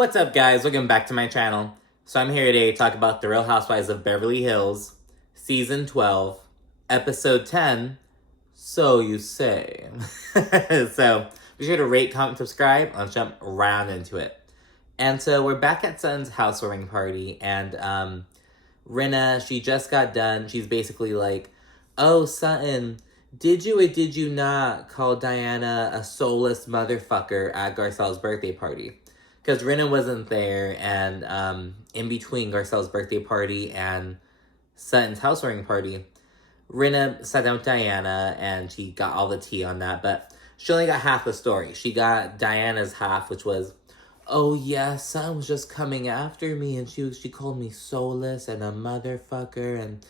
What's up, guys? Welcome back to my channel. So I'm here today to talk about The Real Housewives of Beverly Hills, Season 12, Episode 10, So You Say. So be sure to rate, comment, subscribe. Let's jump right on into it. And so we're back at Sutton's housewarming party, and Rinna, she just got done. She's basically like, oh, Sutton, did you or did you not call Diana a soulless motherfucker at Garcelle's birthday party? Because Rinna wasn't there, and in between Garcelle's birthday party and Sutton's housewarming party, Rinna sat down with Diana, and she got all the tea on that, but she only got half the story. She got Diana's half, which was, oh yeah, Sutton was just coming after me, and she called me soulless and a motherfucker,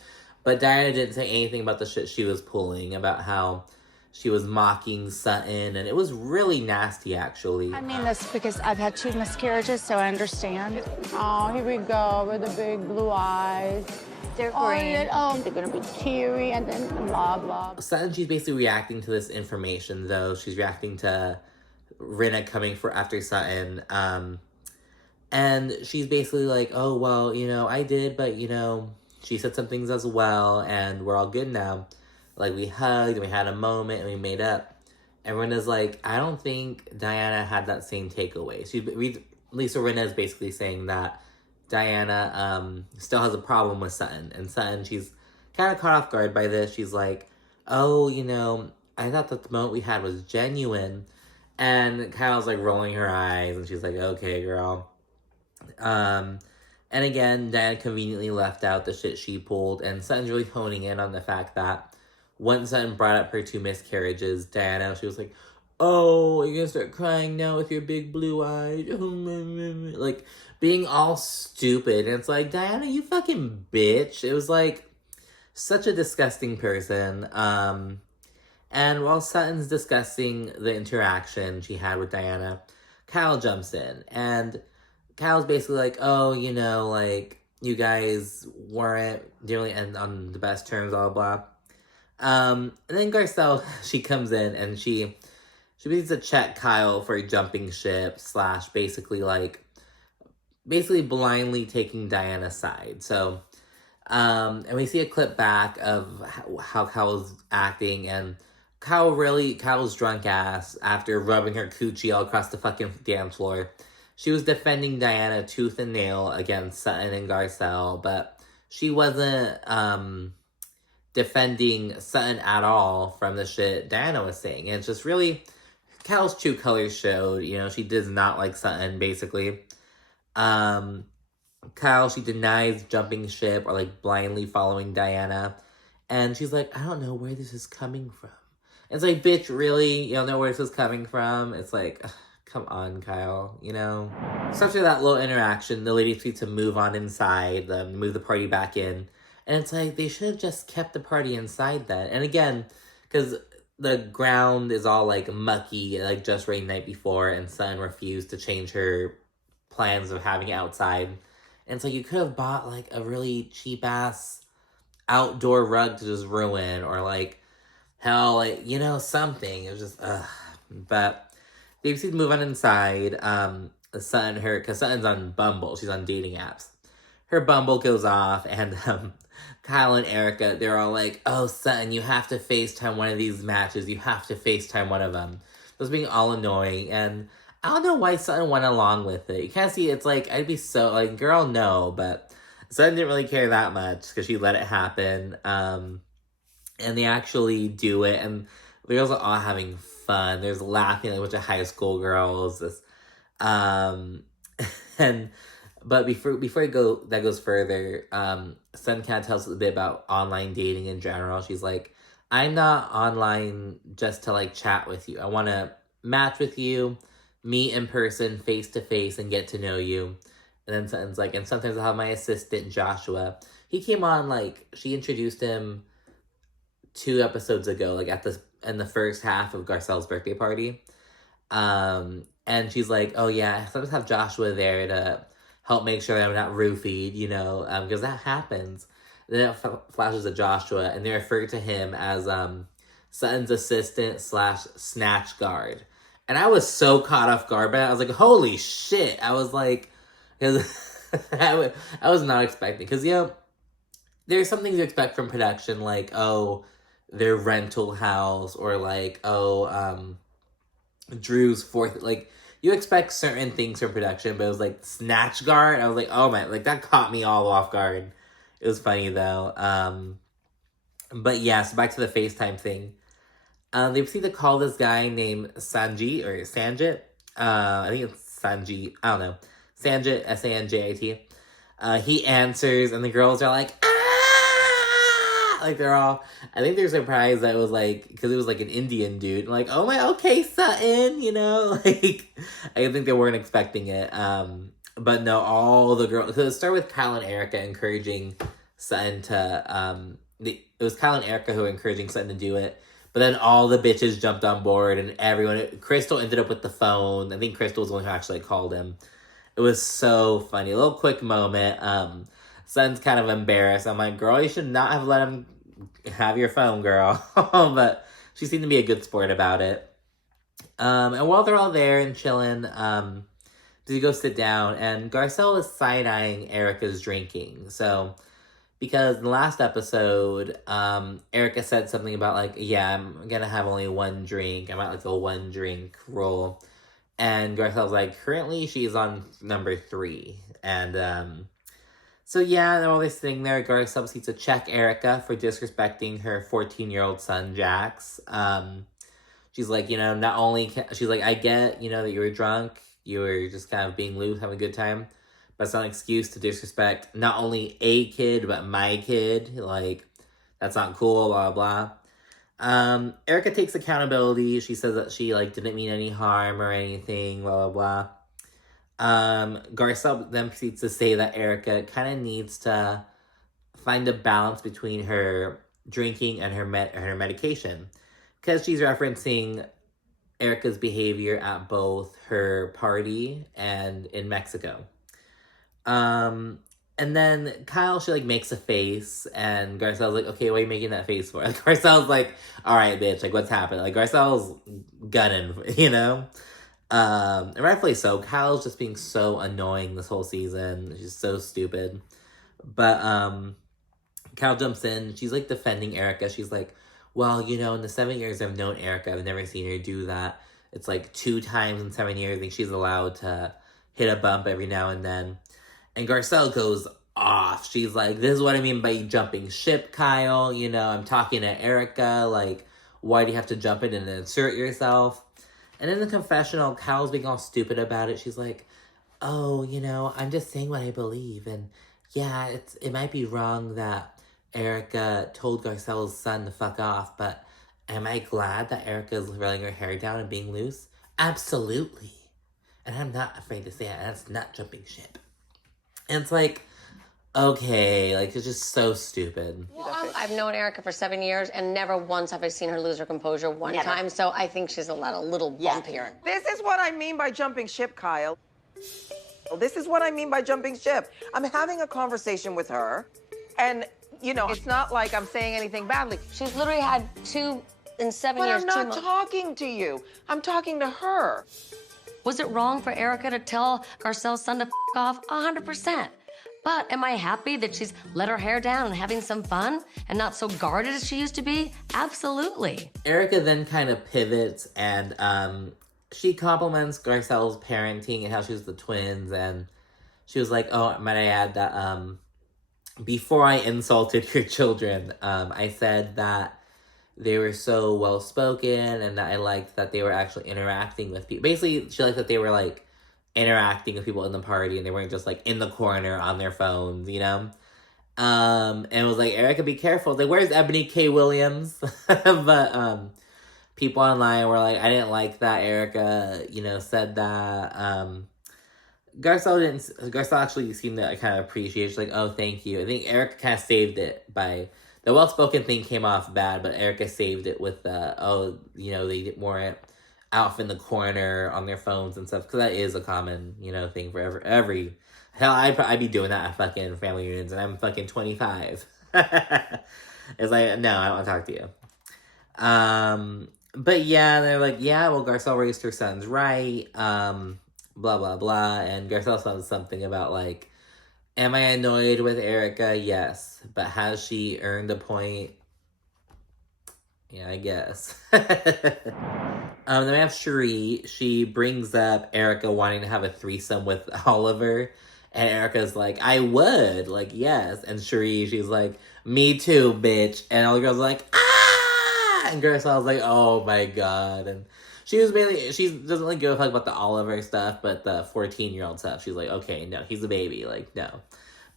but Diana didn't say anything about the shit she was pulling, about how she was mocking Sutton, and it was really nasty, actually. I mean this because I've had 2 miscarriages, so I understand. Oh, here we go with the big blue eyes. They're green. green. They're gonna be teary and then blah, blah. Sutton, she's basically reacting to this information, though. She's reacting to Rinna coming for after Sutton. And she's basically like, oh, well, I did, but, she said some things as well, and we're all good now. Like, we hugged, and we had a moment, and we made up. And Rinna's like, I don't think Diana had that same takeaway. Lisa Rinna is basically saying that Diana still has a problem with Sutton. And Sutton, she's kind of caught off guard by this. She's like, oh, I thought that the moment we had was genuine. And Kyle's like rolling her eyes, and she's like, okay, girl. And again, Diana conveniently left out the shit she pulled, and Sutton's really honing in on the fact that when Sutton brought up her 2 miscarriages, Diana, she was like, oh, you're gonna start crying now with your big blue eyes. Like, being all stupid. And it's like, Diana, you fucking bitch. It was like, such a disgusting person. And while Sutton's discussing the interaction she had with Diana, Kyle jumps in. And Kyle's basically like, oh, you guys didn't really end on the best terms, blah, blah. And then Garcelle, she comes in and she needs to check Kyle for jumping ship / basically blindly taking Diana's side. So, and we see a clip back of how Kyle's acting, and Kyle's drunk ass, after rubbing her coochie all across the fucking dance floor, she was defending Diana tooth and nail against Sutton and Garcelle, but she wasn't, defending Sutton at all from the shit Diana was saying. And it's just really, Kyle's true colors showed. She does not like Sutton, basically. Kyle, she denies jumping ship or blindly following Diana. And she's like, I don't know where this is coming from. It's like, bitch, really? You don't know where this is coming from? It's like, ugh, come on, Kyle, So after that little interaction, the ladies need to move on inside, move the party back in. And it's like, they should have just kept the party inside then. And again, because the ground is all, mucky, just rained the night before, and Sutton refused to change her plans of having it outside. And it's like, you could have bought, a really cheap-ass outdoor rug to just ruin, or, hell, something. It was just, ugh. But they just need to move on inside. Because Sutton's on Bumble. She's on dating apps. Her Bumble goes off, and Kyle and Erika, they're all like, oh, Sutton, you have to FaceTime one of these matches. You have to FaceTime one of them. It was being all annoying, and I don't know why Sutton went along with it. You can't see, it's like, I'd be so, girl, no, but Sutton didn't really care that much, because she let it happen, and they actually do it, and the girls are all having fun. There's laughing, a bunch of high school girls, But before that goes further, Sutton kind of tells us a bit about online dating in general. She's like, I'm not online just to chat with you. I want to match with you, meet in person, face to face, and get to know you. And then Sutton's like, and sometimes I'll have my assistant Joshua. He came on, she introduced him 2 episodes ago, in the first half of Garcelle's birthday party. And she's like, oh yeah, I sometimes have Joshua there to help make sure that I'm not roofied, because that happens. Then it flashes to Joshua, and they refer to him as Sutton's assistant / snatch guard. And I was so caught off guard by it. I was like, holy shit. I was like, because I was not expecting. Because, you know, there's some things you expect from production, like, oh, their rental house, or like, oh, Drew's fourth, like, you expect certain things from production, but it was like Snatch Guard. I was like, oh my, like that caught me all off guard. It was funny though. But yeah, so back to the FaceTime thing. They proceed to call this guy named Sanjit or Sanjit. I think it's Sanjit. I don't know. Sanjit, Sanjit. He answers, and the girls are like, ah! Like they're all, I think they're surprised that it was like, because it was like an Indian dude. Like, oh my, okay, Sutton, you know? Like, I think they weren't expecting it. But no, all the girls, so it started with Kyle and Erika encouraging Sutton to, it was Kyle and Erika who were encouraging Sutton to do it. But then all the bitches jumped on board, and everyone, Crystal ended up with the phone. I think Crystal was the one who actually called him. It was so funny. A little quick moment. Sutton's kind of embarrassed. I'm like, girl, you should not have let him have your phone, girl. But she seemed to be a good sport about it. And while they're all there and chilling, they go sit down, and Garcelle is side-eyeing Erika's drinking. So, because in the last episode, Erika said something about, like, yeah, I'm gonna have only one drink. I'm at, like, a one-drink rule. And Garcelle's like, currently she's on number 3. And, so yeah, while they're sitting there, Garcelle proceeds to check Erika for disrespecting her 14-year-old son, Jax. She's like, you know, not only she's like, I get, you know, that you were drunk. You were just kind of being loose, having a good time. But it's not an excuse to disrespect not only a kid, but my kid. Like, that's not cool, blah, blah, blah. Erika takes accountability. She says that she, like, didn't mean any harm or anything, blah, blah, blah. Garcelle then proceeds to say that Erika kind of needs to find a balance between her drinking and her medication. Because she's referencing Erika's behavior at both her party and in Mexico. And then Kyle, she, like, makes a face, and Garcelle's like, okay, what are you making that face for? Like, Garcelle's like, all right, bitch, like, what's happening? Like, Garcelle's gunning, you know? And rightfully so. Kyle's just being so annoying this whole season. She's so stupid. But, Kyle jumps in. She's, like, defending Erika. She's like, well, you know, in the 7 years I've known Erika, I've never seen her do that. It's, like, 2 times in 7 years. I think she's allowed to hit a bump every now and then. And Garcelle goes off. She's like, this is what I mean by jumping ship, Kyle. You know, I'm talking to Erika. Like, why do you have to jump in and insert yourself? And in the confessional, Kyle's being all stupid about it. She's like, oh, you know, I'm just saying what I believe. And yeah, it might be wrong that Erika told Garcelle's son to fuck off, but am I glad that Erika's letting her hair down and being loose? Absolutely. And I'm not afraid to say it. That's not jumping ship. And it's like, okay, like, it's just so stupid. Well, I've known Erika for 7 years, and never once have I seen her lose her composure one time, so I think she's allowed a little bump here. This is what I mean by jumping ship, Kyle. This is what I mean by jumping ship. I'm having a conversation with her, and, you know, it's not like I'm saying anything badly. She's literally had 2 in 7 years. But I'm not talking to you. I'm talking to her. Was it wrong for Erika to tell Garcelle's son to f off? 100%. But am I happy that she's let her hair down and having some fun and not so guarded as she used to be? Absolutely. Erika then kind of pivots, and she compliments Garcelle's parenting and how she was the twins, and she was like, oh, might I add that before I insulted your children, I said that they were so well-spoken and that I liked that they were actually interacting with people. Basically, she liked that they were, like, interacting with people in the party and they weren't just, like, in the corner on their phones, you know? And it was like, Erika, be careful. Like, where's Ebony K. Williams? But people online were like, I didn't like that Erika, you know, said that. Garcelle actually seemed to kind of appreciate it. She's like, oh, thank you. I think Erika kind of saved it by... The well-spoken thing came off bad, but Erika saved it with, oh, you know, they weren't out in the corner on their phones and stuff, because that is a common, you know, thing for every... Hell, I'd be doing that at fucking family reunions, and I'm fucking 25. It's like, no, I don't want to talk to you. But yeah, they're like, yeah, well, Garcelle raised her sons right, blah, blah, blah. And Garcelle says something about, like, am I annoyed with Erika? Yes. But has she earned a point? Yeah, I guess. Then we have Sheree. She brings up Erika wanting to have a threesome with Oliver. And Erica's like, I would. Like, yes. And Sheree, she's like, me too, bitch. And all the girls are like, ah! And Garcelle's like, oh my god. And she was mainly, she doesn't really give a fuck about the Oliver stuff, but the 14-year-old stuff. She's like, okay, no, he's a baby. Like, no.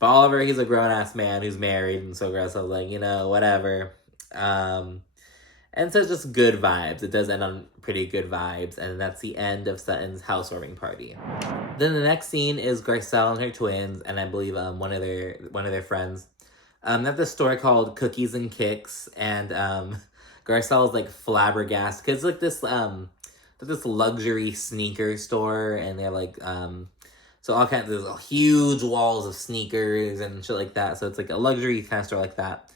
But Oliver, he's a grown-ass man who's married. And so Garcelle's like, whatever. And so it's just good vibes. It does end on pretty good vibes. And that's the end of Sutton's housewarming party. Then the next scene is Garcelle and her twins, and I believe one of their friends. They have this store called Cookies and Kicks, and Garcelle's like flabbergasted because like this luxury sneaker store, and they're like so all kinds of huge walls of sneakers and shit like that. So it's like a luxury kind of store like that.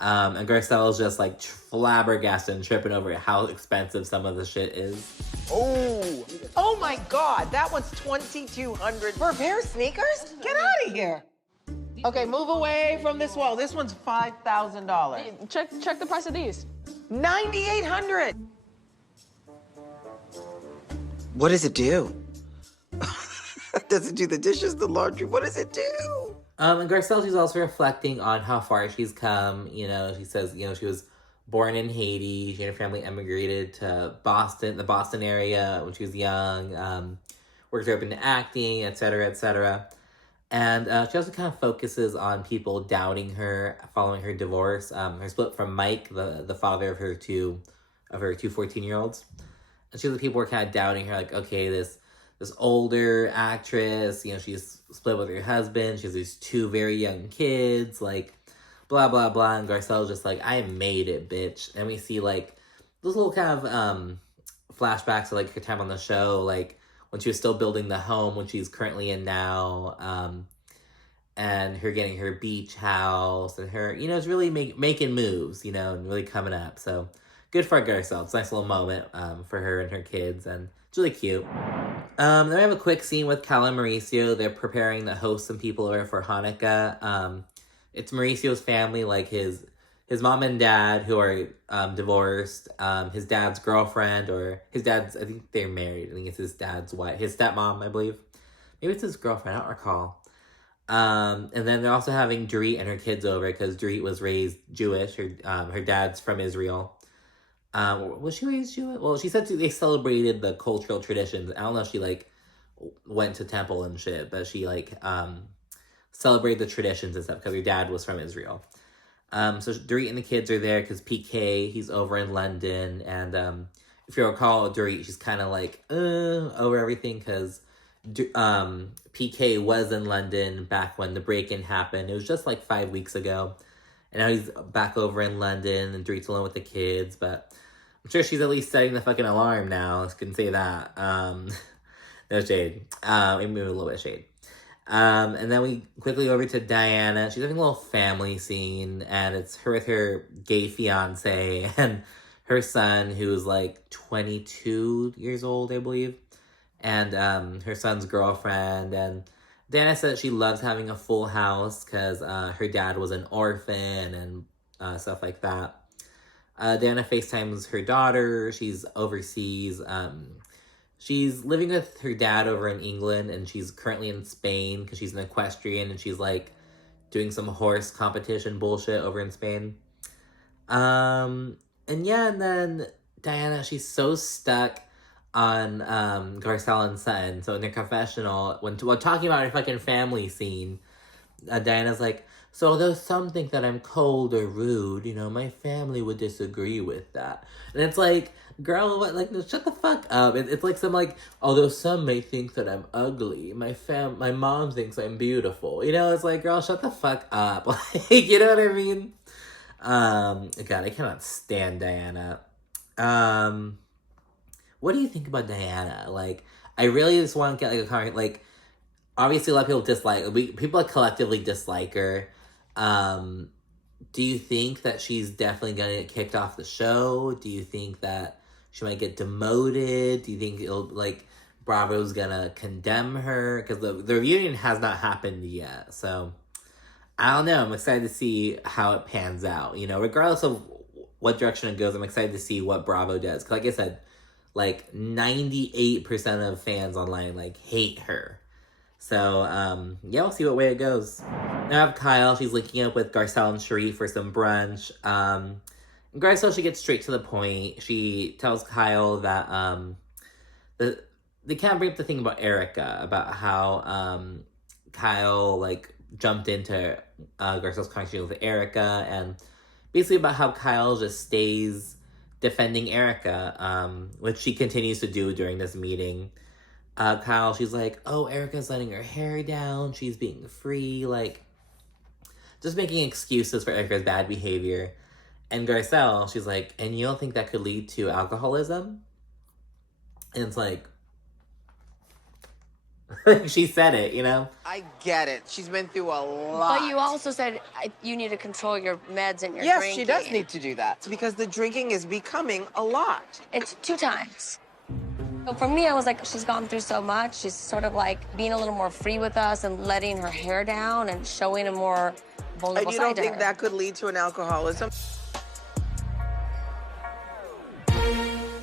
And Garcelle's just like flabbergasted and tripping over how expensive some of the shit is. Oh my God, that one's $2,200 for a pair of sneakers? Get out of here. Okay, move away from this wall. This one's $5,000. Check the price of these. $9,800. What does it do? Does it do the dishes, the laundry? What does it do? And Garcelle, she's also reflecting on how far she's come. She says, she was born in Haiti. She and her family emigrated to Boston, the Boston area, when she was young. Worked her up into acting, etc., etc. And she also kind of focuses on people doubting her following her divorce. Her split from Mike, the father of her two 14-year-olds. And she was people were kind of doubting her, like, okay, this older actress, she's split with her husband. She has these two very young kids, like, blah, blah, blah. And Garcelle's just like, I made it, bitch. And we see, like, those little kind of flashbacks of, like, her time on the show, like, when she was still building the home, when she's currently in now, and her getting her beach house, and her, it's really making moves, and really coming up. So, good for Garcelle. It's a nice little moment for her and her kids, and it's really cute. Then we have a quick scene with Cal and Mauricio. They're preparing to host some people over for Hannukah. It's Mauricio's family, like his mom and dad, who are divorced. His dad's girlfriend, or his dad's, I think they're married. I think it's his dad's wife. His stepmom, I believe. Maybe it's his girlfriend, I don't recall. And then they're also having Dorit and her kids over, because Dorit was raised Jewish. Her dad's from Israel. Was she raised Jewish? Well, she said they celebrated the cultural traditions. I don't know if she, like, went to temple and shit, but she, like, celebrated the traditions and stuff, because her dad was from Israel. So Dorit and the kids are there, because PK, he's over in London, and, if you recall, Dorit, she's kind of, like, over everything, because, PK was in London back when the break-in happened. It was just, like, 5 weeks ago. And now he's back over in London, and Dorit's alone with the kids, but I'm sure she's at least setting the fucking alarm now. I can say that. No shade. Maybe a little bit of shade. And then we quickly over to Diana. She's having a little family scene, and it's her with her gay fiance and her son, who's like 22 years old, I believe, and her son's girlfriend. And Diana said she loves having a full house because her dad was an orphan and stuff like that. Diana FaceTimes her daughter. She's overseas. She's living with her dad over in England, and she's currently in Spain because she's an equestrian, and she's like doing some horse competition bullshit over in Spain. And then Diana, she's so stuck on Garcelle and Sutton. So in their confessional, when talking about her fucking family scene, Diana's like, so although some think that I'm cold or rude, my family would disagree with that. And it's like, girl, what? Like, no, shut the fuck up. It's like some, like, although some may think that I'm ugly, my mom thinks I'm beautiful. It's like, girl, shut the fuck up. Like, you know what I mean? God, I cannot stand Diana. What do you think about Diana? Like, I really just want to get, like, a comment. Like, obviously a lot of people dislike, people like collectively dislike her. Do you think that she's definitely gonna get kicked off the show? Do you think that she might get demoted? Do you think it'll, like, Bravo's gonna condemn her? Because the reunion has not happened yet. So, I don't know. I'm excited to see how it pans out. You know, regardless of what direction it goes, I'm excited to see what Bravo does. Because, like I said, like, 98% of fans online, like, hate her. So, yeah, we'll see what way it goes. Now I have Kyle. She's linking up with Garcelle and Sheree for some brunch. Garcelle, she gets straight to the point. She tells Kyle that, they kind of bring up the thing about Erika, about how, Kyle, like, jumped into, Garcelle's conversation with Erika, and basically about how Kyle just stays defending Erika, which she continues to do during this meeting. Kyle, she's like, oh, Erika's letting her hair down, she's being free, like, just making excuses for Erika's bad behavior. And Garcelle, she's like, and you don't think that could lead to alcoholism? And it's like, she said it, you know? I get it. She's been through a lot. But you also said you need to control your meds and your Yes, drinking. she does need to do that. It's because the drinking is becoming a lot. It's 2 times. So for me, I was like, she's gone through so much. She's sort of like being a little more free with us and letting her hair down and showing a more vulnerable And you side don't to think her. that could lead to an alcoholism?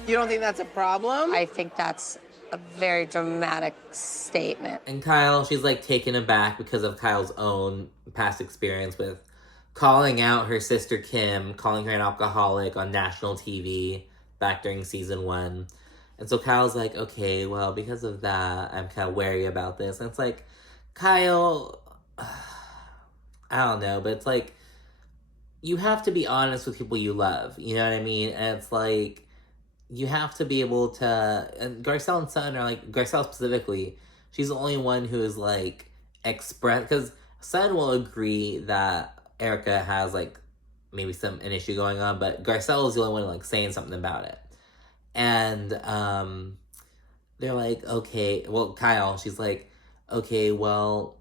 You don't think that's a problem? I think that's a very dramatic statement. And Kyle, she's like taken aback because of Kyle's own past experience with calling out her sister Kim, calling her an alcoholic on national TV back during season 1. And so Kyle's like, okay, well, because of that, I'm kind of wary about this. And it's like, Kyle, I don't know, but it's like, you have to be honest with people you love. You know what I mean? And it's like, you have to be able to, and Garcelle and Sutton are like, Garcelle specifically, she's the only one who is like, express, because Sutton will agree that Erika has like, maybe an issue going on, but Garcelle is the only one like saying something about it. And they're like, okay, well, Kyle, she's like, okay, well,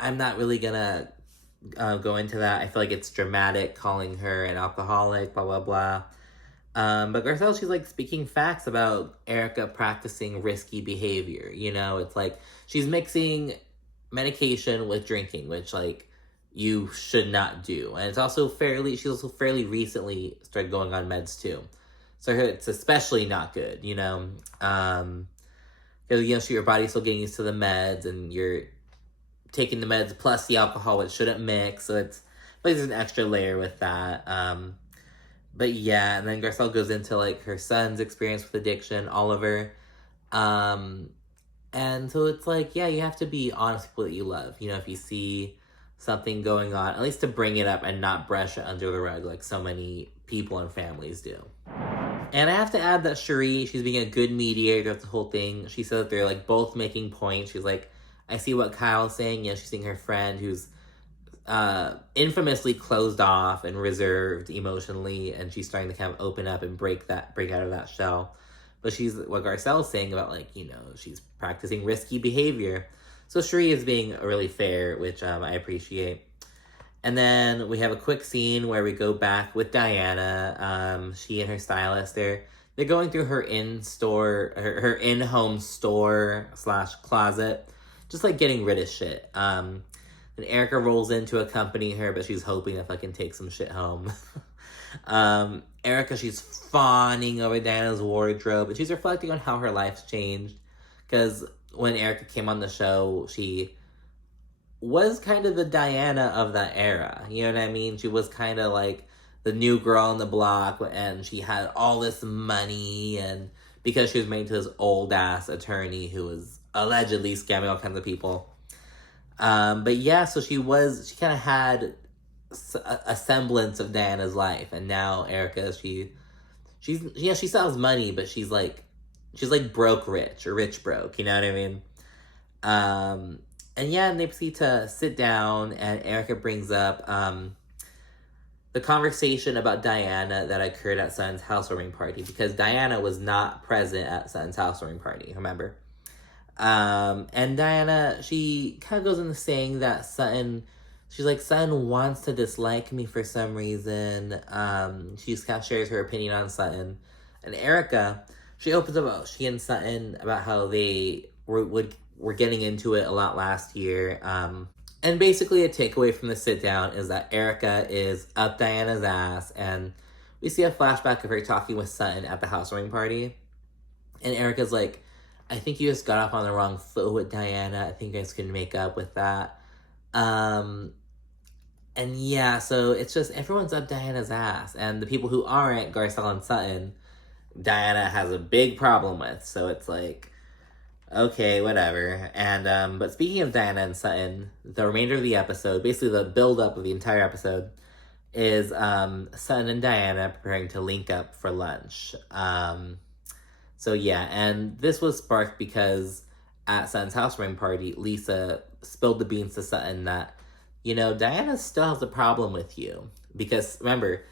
I'm not really gonna go into that. I feel like it's dramatic calling her an alcoholic, blah, blah, blah. But Garcelle, she's like speaking facts about Erika practicing risky behavior. You know, it's like she's mixing medication with drinking, which like you should not do. And it's also she's also fairly recently started going on meds too. So it's especially not good, you know, because, you know, your body's still getting used to the meds and you're taking the meds plus the alcohol, which shouldn't mix. So it's like there's an extra layer with that. But yeah, and then Garcelle goes into like her son's experience with addiction, Oliver. And so it's like, yeah, you have to be honest with people that you love. You know, if you see something going on, at least to bring it up and not brush it under the rug like so many people and families do. And I have to add that Sheree, she's being a good mediator of the whole thing. She said that they're like both making points. She's like, I see what Kyle's saying. You know, she's seeing her friend who's infamously closed off and reserved emotionally, and she's starting to kind of open up and break out of that shell. But she's what Garcelle's saying about, like, you know, she's practicing risky behavior. So Sheree is being really fair, which I appreciate. And then we have a quick scene where we go back with Diana. She and her stylist, they're going through her her in-home store / closet, just like getting rid of shit. And Erika rolls in to accompany her, but she's hoping to fucking take some shit home. Erika, she's fawning over Diana's wardrobe, and she's reflecting on how her life's changed. Because when Erika came on the show, she was kind of the Diana of that era. You know what I mean? She was kind of like the new girl on the block, and she had all this money, and because she was married to this old-ass attorney who was allegedly scamming all kinds of people. But yeah, so she kind of had a semblance of Diana's life, and now Erika, she still has money, but she's like broke rich, or rich broke, you know what I mean? And yeah, and they proceed to sit down, and Erika brings up the conversation about Diana that occurred at Sutton's housewarming party, because Diana was not present at Sutton's housewarming party, remember? And Diana, she kind of goes into saying that Sutton wants to dislike me for some reason. She just kind of shares her opinion on Sutton. And Erika, she opens up about she and Sutton about how they were getting into it a lot last year. And basically a takeaway from the sit down is that Erika is up Diana's ass, and we see a flashback of her talking with Sutton at the housewarming party. And Erika's like, I think you just got off on the wrong foot with Diana. I think you guys can make up with that. And yeah, so it's just everyone's up Diana's ass. And the people who aren't, Garcelle and Sutton, Diana has a big problem with. So it's like, okay, whatever. And but speaking of Diana and Sutton, the remainder of the episode, basically the build-up of the entire episode, is Sutton and Diana preparing to link up for lunch. So yeah, and this was sparked because at Sutton's housewarming party, Lisa spilled the beans to Sutton that, you know, Diana still has a problem with you. Because remember,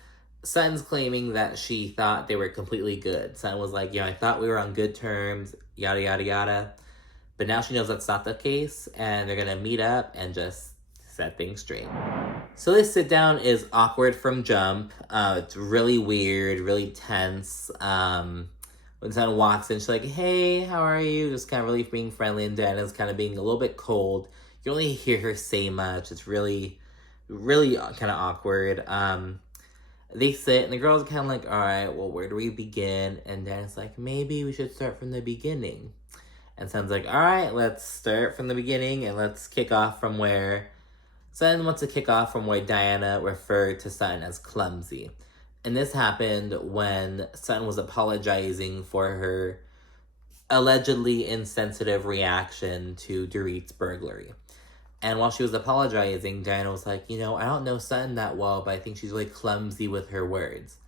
Sutton's claiming that she thought they were completely good. Sutton was like, I thought we were on good terms, yada, yada, yada. But now she knows that's not the case, and they're gonna meet up and just set things straight. So this sit down is awkward from jump. It's really weird, really tense. When Sutton walks in, she's like, hey, how are you? Just kind of really being friendly, and Diana's kind of being a little bit cold. You only hear her say much. It's really, really kind of awkward. They sit, and the girls are kind of like, all right, well, where do we begin? And Diana's like, maybe we should start from the beginning. And Sutton's like, all right, let's start from the beginning, and let's kick off from where... Sutton wants to kick off from where Diana referred to Sutton as clumsy. And this happened when Sutton was apologizing for her allegedly insensitive reaction to Dorit's burglary. And while she was apologizing, Diana was like, I don't know Sutton that well, but I think she's really clumsy with her words.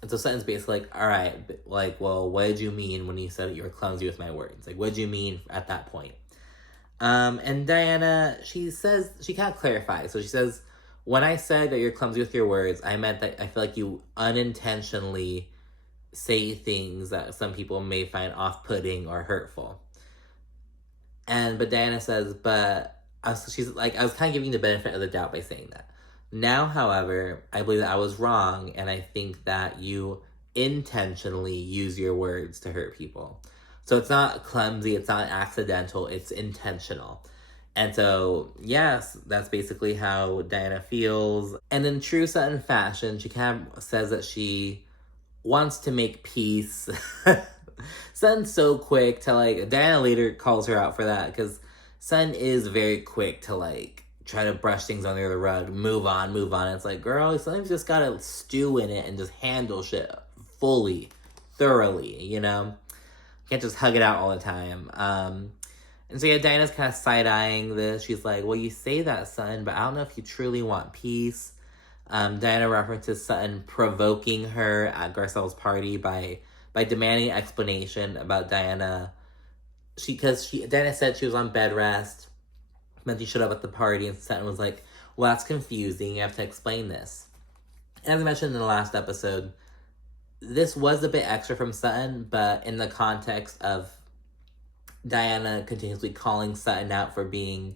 And so Sutton's basically like, all right, well, what did you mean when you said that you were clumsy with my words? Like, what did you mean at that point? And Diana, she says, she can't clarify. So she says, when I said that you're clumsy with your words, I meant that I feel like you unintentionally say things that some people may find off-putting or hurtful. But Diana says, she's like, I was kind of giving the benefit of the doubt by saying that. Now, however, I believe that I was wrong, and I think that you intentionally use your words to hurt people. So it's not clumsy, it's not accidental, it's intentional. And so, yes, that's basically how Diana feels. And in true Sutton fashion, she kind of says that she wants to make peace. Sutton's so quick to, Diana later calls her out for that, because Sutton is very quick to, try to brush things under the rug, move on. It's like, girl, sometimes you just gotta stew in it and just handle shit fully, thoroughly, You can't just hug it out all the time. And so, yeah, Diana's kind of side-eyeing this. She's like, well, you say that, Sutton, but I don't know if you truly want peace. Diana references Sutton provoking her at Garcelle's party by demanding an explanation about Diana. Diana said she was on bed rest, meant she showed up at the party, and Sutton was like, well, that's confusing. You have to explain this. And as I mentioned in the last episode, this was a bit extra from Sutton, but in the context of Diana continuously calling Sutton out for being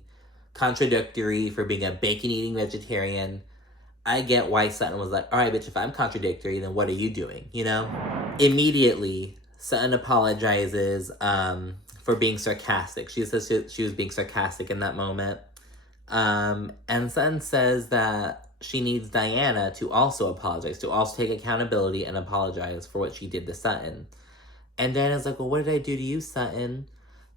contradictory, for being a bacon-eating vegetarian, I get why Sutton was like, all right, bitch, if I'm contradictory, then what are you doing, Immediately, Sutton apologizes for being sarcastic. She says she was being sarcastic in that moment. And Sutton says that she needs Diana to also apologize, to also take accountability and apologize for what she did to Sutton. And Diana's like, well, what did I do to you, Sutton?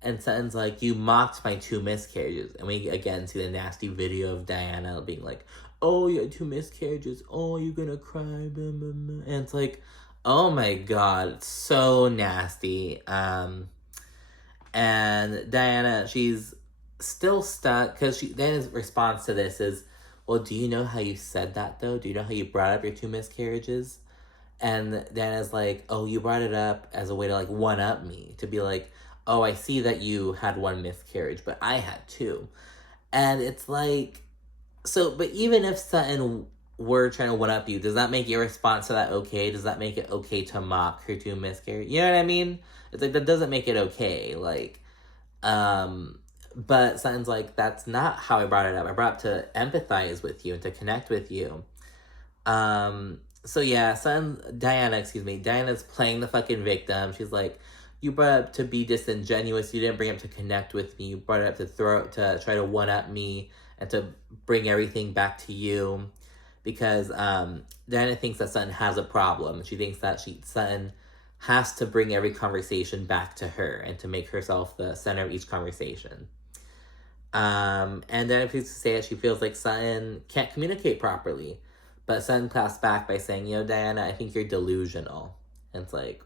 And Sutton's like, you mocked my 2 miscarriages. And we again see the nasty video of Diana being like, oh, you had 2 miscarriages. Oh, you're gonna cry. Blah, blah, blah. And it's like, oh my God, it's so nasty. And Diana, she's still stuck, because Diana's response to this is, well, do you know how you said that, though? Do you know how you brought up your 2 miscarriages? And Diana's like, oh, you brought it up as a way to, one-up me. To be like, oh, I see that you had 1 miscarriage, but I had 2. And it's like, but even if Sutton were trying to one-up you, does that make your response to that okay? Does that make it okay to mock her 2 miscarriage? You know what I mean? It's like, that doesn't make it okay. But Sutton's like, that's not how I brought it up. I brought it up to empathize with you and to connect with you. So yeah, Diana's playing the fucking victim. She's like, you brought it up to be disingenuous. You didn't bring it up to connect with me. You brought it up to try to one-up me and to bring everything back to you. Because Diana thinks that Sutton has a problem. She thinks that Sutton has to bring every conversation back to her and to make herself the center of each conversation. And Diana proceeds to say that she feels like Sutton can't communicate properly. But Sutton claps back by saying, Diana, I think you're delusional. And it's like,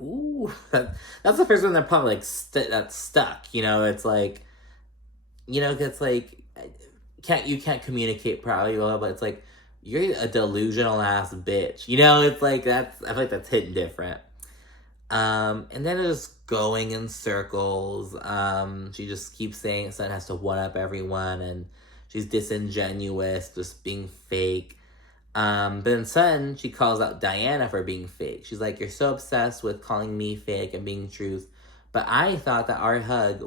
ooh, that's the first one that probably that's stuck. It's like, it's like, you can't communicate properly, but it's like, you're a delusional ass bitch. It's like, I feel like that's hitting different. And then it's just going in circles. She just keeps saying Sutton has to one up everyone and she's disingenuous, just being fake. But then Sutton, she calls out Diana for being fake. She's like, you're so obsessed with calling me fake and being truth. But I thought that I thought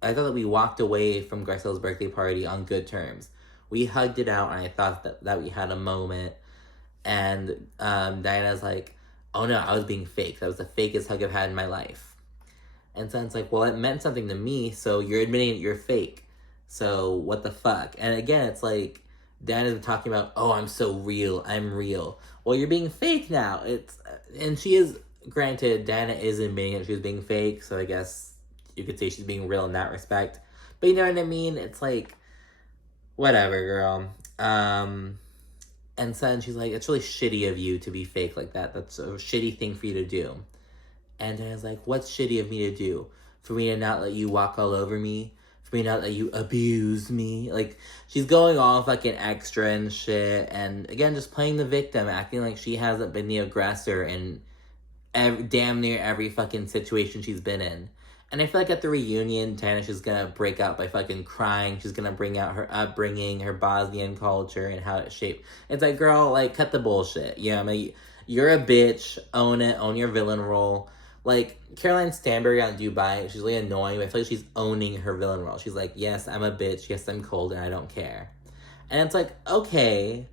that we walked away from Garcelle's birthday party on good terms. We hugged it out and I thought that we had a moment. And Diana's like, oh no, I was being fake. That was the fakest hug I've had in my life. And Sutton's like, well, it meant something to me, so you're admitting that you're fake. So what the fuck? And again, it's like, Diana's been talking about, oh, I'm so real, I'm real. Well, you're being fake now. And she is, granted, Diana is admitting that she was being fake, so I guess you could say she's being real in that respect. But you know what I mean? It's like, whatever, girl. And Sutton, she's like, it's really shitty of you to be fake like that. That's a shitty thing for you to do. And Diana's like, what's shitty of me to do? For me to not let you walk all over me? For me not let you abuse me? Like, she's going all fucking extra and shit. And again, just playing the victim, acting like she hasn't been the aggressor in damn near every fucking situation she's been in. And I feel like at the reunion, Diana's just gonna break out by fucking crying. She's gonna bring out her upbringing, her Bosnian culture, and how it's shaped. It's like, girl, like, cut the bullshit. I mean, you're a bitch. Own it. Own your villain role. Like, Caroline Stanbury on Dubai, she's really annoying, but I feel like she's owning her villain role. She's like, yes, I'm a bitch. Yes, I'm cold, and I don't care. And it's like, okay,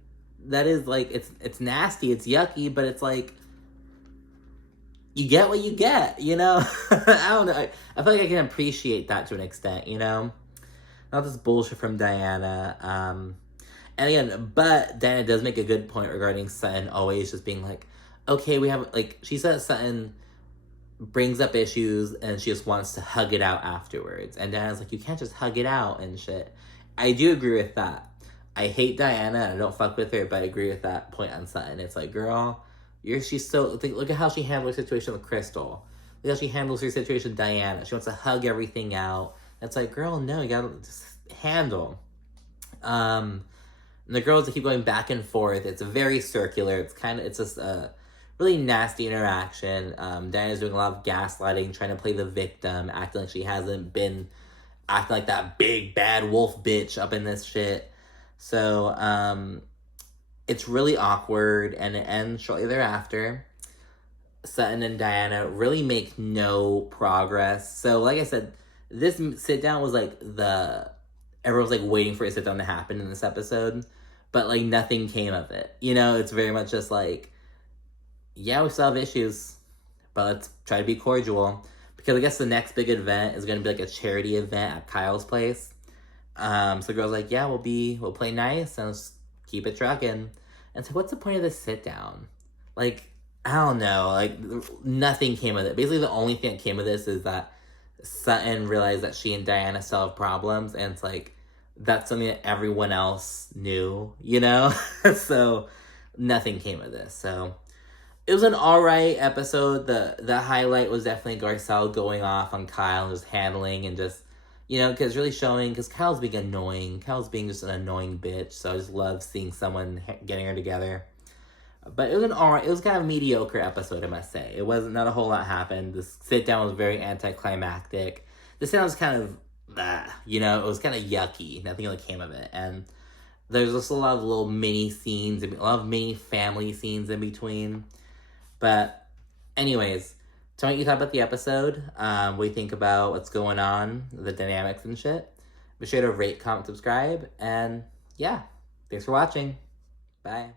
that is, like, it's nasty. It's yucky, but it's like, you get what you get, I don't know. I feel like I can appreciate that to an extent, Not this bullshit from Diana. And again, but Diana does make a good point regarding Sutton always just being like, okay, we have, like, she says Sutton brings up issues and she just wants to hug it out afterwards. And Diana's like, you can't just hug it out and shit. I do agree with that. I hate Diana and I don't fuck with her, but I agree with that point on Sutton. It's like, girl, she's so, look at how she handled her situation with Crystal. Look how she handles her situation with Diana. She wants to hug everything out. It's like, girl, no, you gotta just handle. And the girls that keep going back and forth, it's very circular. It's just a really nasty interaction. Diana's doing a lot of gaslighting, trying to play the victim, acting like she hasn't been acting like that big bad wolf bitch up in this shit. So, it's really awkward, and it ends shortly thereafter. Sutton and Diana really make no progress. So, like I said, this sit-down was like everyone was like waiting for a sit-down to happen in this episode, but like nothing came of it. It's very much just like, yeah, we still have issues, but let's try to be cordial. Because I guess the next big event is going to be like a charity event at Kyle's place. So the girl's like, yeah, we'll play nice and let's keep it trucking. And so what's the point of this sit down? Like, I don't know. Like, nothing came of it. Basically, the only thing that came of this is that Sutton realized that she and Diana still have problems. And it's like, that's something that everyone else knew, So nothing came of this. So it was an alright episode. The highlight was definitely Garcelle going off on Kyle and just handling and just, because really showing, because Kyle's being annoying. Kyle's being just an annoying bitch. So I just love seeing someone getting her together. But it was it was kind of a mediocre episode, I must say. It wasn't, not a whole lot happened. This sit down was very anticlimactic. The sit down was kind of, it was kind of yucky. Nothing really came of it. And there's just a lot of little mini scenes, a lot of mini family scenes in between. But anyways, tell me what you thought about the episode. What do you think about what's going on, the dynamics and shit. Be sure to rate, comment, subscribe. And yeah, thanks for watching. Bye.